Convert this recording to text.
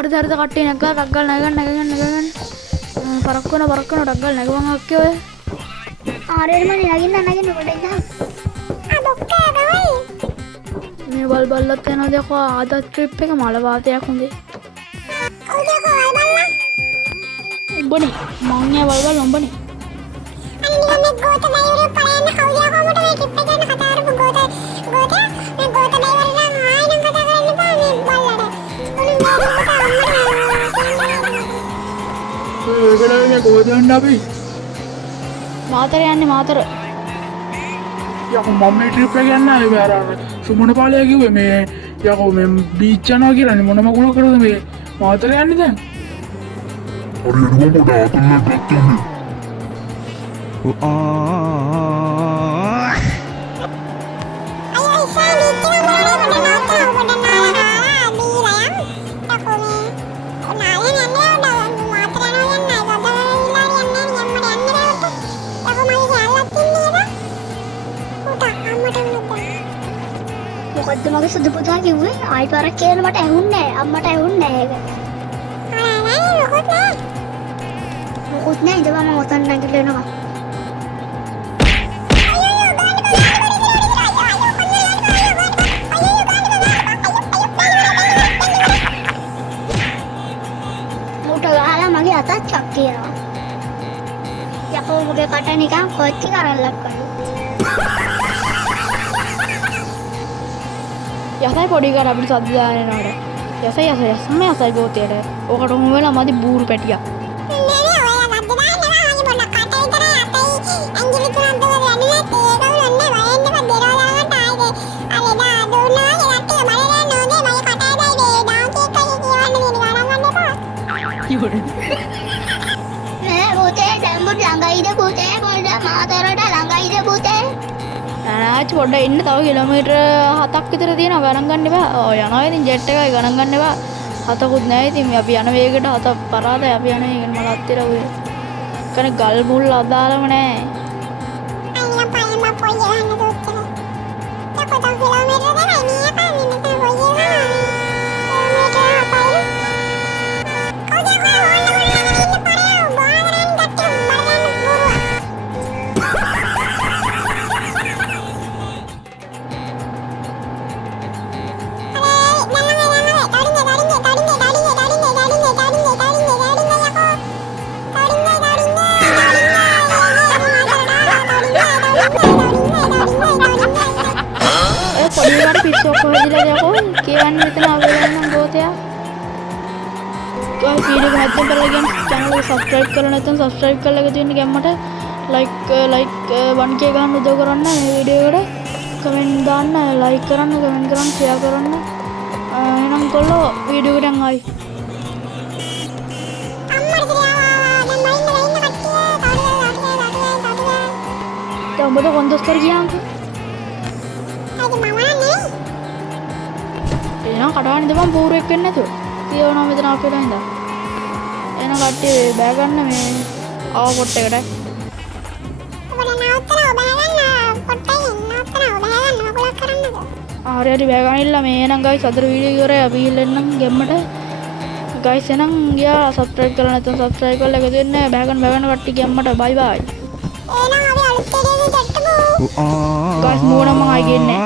හරිද කට්ටිය නැගලා රග්ගල් නැගන්න පරක්කන රග්ගල් නැගවන් අක්කේ ඔය ආරෙල් මම නැගින්න කොට ඉඳන් බොක්කා ගවයි මේ බල්ලත් යනවා දැකෝ ආදත් ට්‍රිප් එක මල වාතයක් හොඳේ කවුද බල්ලා උඹනේ මං යා බල්බල් උඹනේ අනේ මේ ගෝත බයිවර පලයන් කවුද කොහමද මේ ට්‍රිප් එක ගැන කතා කරපු ගෝත මේ ගෝත බයිවර නම් ආයෙ නම් කතා කරන්න බෑ මේ බල්ලට ඒකලනේ කොහෙද යන්නේ අපි? මාතර යන්නේ මාතර. යකෝ මම මේ ට්‍රිප් එක යන්න ආවේ අර සුමන පාලයා කිව්වේ මේ යකෝ මේ බීච් යනවා කියලානේ මොන මගුල කරද මේ මාතර යන්නේ දැන්? හරි එනවා පොඩ ආතල්ලා ගත්තනේ. මොකද්ද මගේ සුදු පුතා කිව්වේ ආයි පාරක් කියලා මට ඇහුන්නේ නැහැ අම්මට ඇහුන්නේ නැහැ ඒක මොකුත් නැහැ ඉඳලා මම ඔතන නැගිටිනවා මුට ගහලා මගේ අතත් චක් කියනවා යකෝ මගේ කට නිකන් කොච්චි කරල්ලක් වගේ යසයි පොඩි කර අපිට සද්ද දාන්නේ නේද යසයි ගෝතේට ඔකට හොම වෙලා මදි බූරු පැටියා ළඟයිද පුතේ පොඩ මාතරට ළඟයිද පුතේ ආච්චි පොඩ්ඩක් ඉන්න තව කිලෝමීටර් 7ක් විතර තියෙනවා ගණන් ගන්න එපා. ඔය යනවා ඉතින් ජෙට් එකයි ගණන් ගන්න එපා. 7කුත් නැහැ ඉතින් අපි යන වේගයට 7 පරාදයි අපි යන වේගෙන් මලත් තියලා ඔය. කනේ ගල් මුල් අදාළම නැහැ. අයියා පයිම පොයි යන්න දුච්චන. තකොට කිලෝමීටර දෙනයි මීයා පාන්නේ නැත පොයි යනවා. පොඩිවට පිස්සුවක් කොහෙදලා යකෝ කියවන්න මෙතන අවුලක් නම් ගෝතයා. ඔය වීඩියෝ එක නැත්නම් කරලා ගියන් channel එක subscribe කරලා නැත්නම් subscribe කරලා එකතු වෙන්න ගැම්මට like 1k ගන්න උදව් කරන්න මේ වීඩියෝ එකට comment දාන්න like කරන්න comment කරන්න share කරන්න එහෙනම් කොල්ලෝ වීඩියෝ එකට යන් ආයි උඹද කොන්දොස්තර ගියාන්ක එහෙනම් කඩාගෙන ඉඳපන් පූරුවෙක් වෙන්නේ නැතුව කියවනවා මෙතන අපේලා ඉඳලා එහෙනම් කට්ටිය බෑ ගන්න මේ ආව පොට් එකට හරි බෑ ගන්නilla මේ එහෙනම් ගයිස් අද වීඩියෝ ඉවරයි අපි ඉල්ලන්නම් ගෙම්මට ගයිස් එහෙනම් ගියා subscribe කරලා නැත්නම් subscribe කරලා එකතු වෙන්න බෑ ගන්න කට්ටිය ගෙම්මට bye bye එහෙනම් අපි අලුත් වීඩියෝ එකකට ගයිස් මූණම ආයි ගියන්නේ